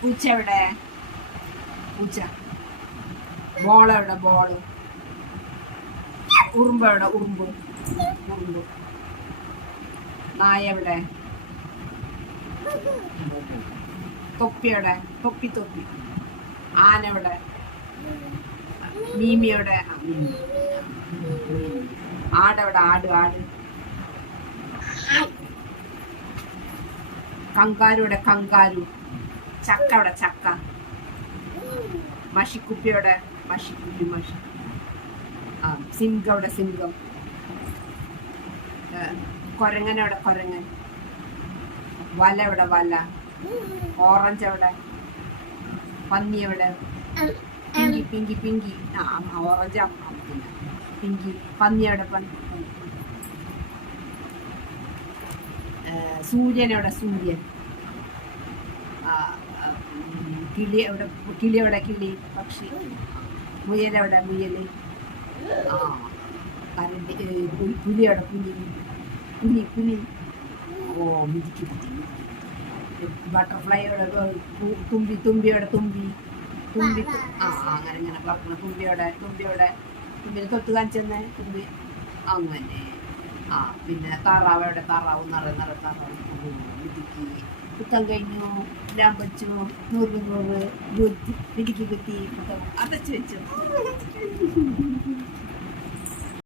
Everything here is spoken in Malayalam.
പൂച്ച എവിടെ? പൂച്ച. ബോൾ എവിടെ? ബോള്. ഉറുമ്പ് എവിടെ? ഉറുമ്പ്. ഉറുമ്പ്. നായ എവിടെ? തൊപ്പി എവിടെ? തൊപ്പി തൊപ്പി. ആന എവിടെ? മീമി എവിടെ? ആടെവിടെ? ആട് ആട്. കങ്കാരുടെ? കങ്കാരു. ചക്ക എവിടെ? ചക്ക. മഷിക്കുപ്പിയുടെ? മഷിക്കുപ്പി മഷി. സിംഹം എവിടെ? സിംഹം. കൊരങ്ങൻ എവിടെ? കൊരങ്ങൻ. വല എവിടെ? വല. ഓറഞ്ച് എവിടെ? പന്നി എവിടെ? പിങ്കി പിങ്കി പിങ്കി. ഓറഞ്ച് പിന്നെ പിങ്കി. പന്നി എവിടെ? പന്നി. സൂര്യൻ എവിടെ? സൂര്യൻ. കിളി എവിടെ? കിളി എവിടെ? കിളി പക്ഷി. മുയലെവിടെ? മുയല്. കരണ്ടി. പുലി എവിടെ? പുലി. പുലി പുലി. മിതിക്ക് മിതി. ബട്ടർഫ്ലൈ എവിടെ? തുമ്പി. തുമ്പിയുടെ? തുമ്പി. തുമ്പി. അങ്ങനെ ഇങ്ങനെ പറക്കണം. തുമ്പിയോടെ? തുമ്പിയോടെ? തുമ്പിനെ തൊട്ട് കാണിച്ചെന്നേ. തുമ്പി അങ്ങനെ. പിന്നെ താറാവ് എവിടെ? താറാവ്. നിറ താറാവ്. മിതിക്ക്. കുത്തം കഴിഞ്ഞു. എല്ലാം വെച്ചു. 100 മിതിക്ക് കുത്തി. അടച്ചു വെച്ചു.